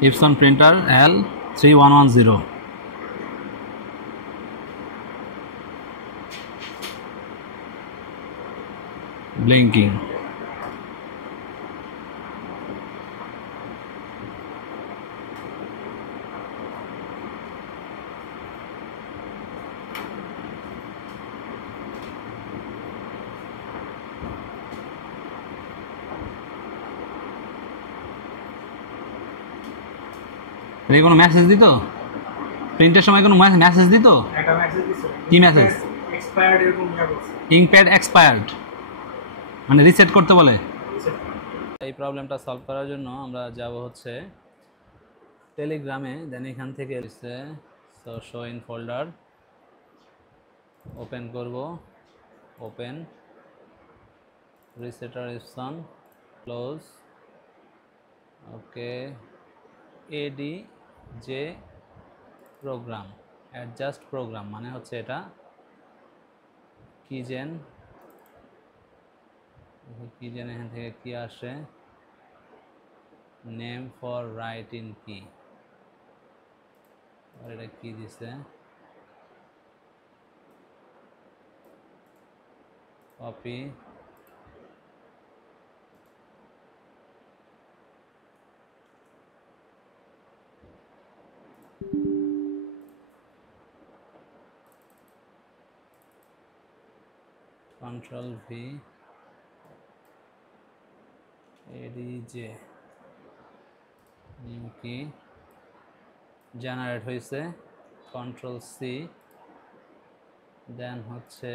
Epson printer L3110. Blinking. এর কোনো message দিত প্রিন্টের সময় কোনো মেসেজ দিত একটা মেসেজ দিছে কি মেসেজ এক্সপায়ার্ড এরকম ইয়া বলছে ইঙ্কপ্যাড এক্সপায়ার্ড মানে রিসেট করতে বলে এই প্রবলেমটা সলভ করার জন্য আমরা যাব হচ্ছে টেলিগ্রামে দেন এখান থেকে লিখছে so show in folder open করব ওপেন রিসেটার Epson ক্লোজ ওকে এডি যে প্রোগ্রাম অ্যাডজাস্ট প্রোগ্রাম মানে হচ্ছে এটা কিজেন এখান থেকে কি আসে নেম ফর রাইট ইন কি আর এটা কি দিছে copy Control V ADJ new কি জেনারেট হয়েছে Control C দেন হচ্ছে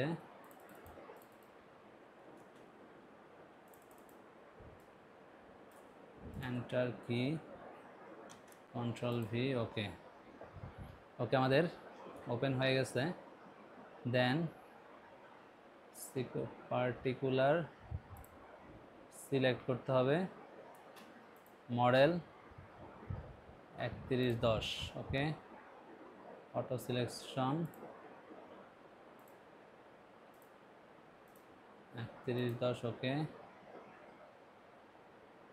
এন্টার কি Control V ওকে ওকে আমাদের ওপেন হয়ে গেছে দেন পার্টিকুলার সিলেক্ট করতে হবে মডেল 3110 ওকে অটো সিলেকশন 3110 ওকে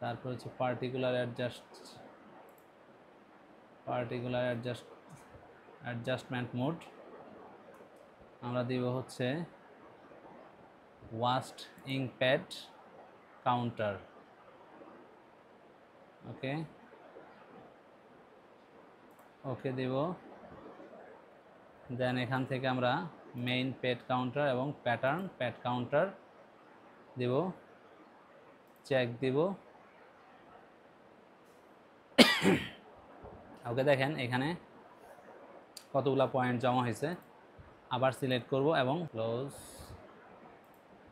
তারপর হচ্ছে পার্টিকুলার অ্যাডজাস্টমেন্ট মোড আমরা দিব হচ্ছে ওয়াস্ট ইঙ্কপ্যাড কাউন্টার ওকে ওকে দেব দেন এখান থেকে আমরা মেইন প্যাড কাউন্টার এবং প্যাটার্ন প্যাড কাউন্টার দেব চেক দেব ওকে দেখেন এখানে কতগুলা পয়েন্ট জমা হয়েছে আবার সিলেক্ট করব এবং ক্লোজ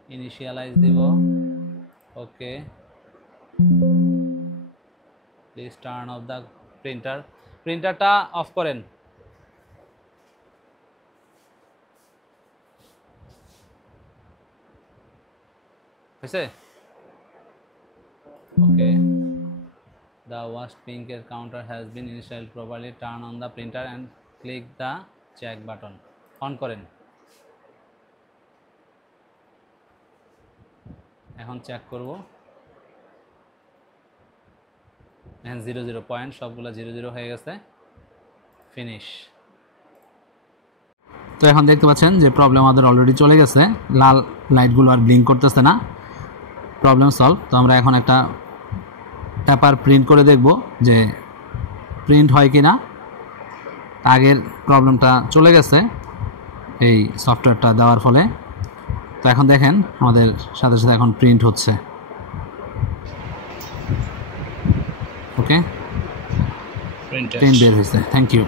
ইনিশিয়ালাইজ দেব okay please turn off the প্রিন্টারটা অফ করেন হয়েছে ওকে the washed printer counter has been initialized properly turn on the printer and click the check button on করেন এখন চেক করব এখন 00 পয়েন্ট সবগুলো 00 হয়ে গেছে ফিনিশ তো এখন দেখতে পাচ্ছেন যে প্রবলেম আমাদের অলরেডি চলে গেছে লাল লাইটগুলো আর ব্লিঙ্ক করতেছে না প্রবলেম সলভ তো আমরা এখন একটা পেপার প্রিন্ট করে দেখব যে প্রিন্ট হয় কিনা আগের প্রবলেমটা চলে গেছে এই সফটওয়্যারটা দেওয়ার ফলে তো এখন দেখেন আমাদের সাথে সাথে এখন প্রিন্ট হচ্ছে ওকে প্রিন্ট বের হয়েছে থ্যাংক ইউ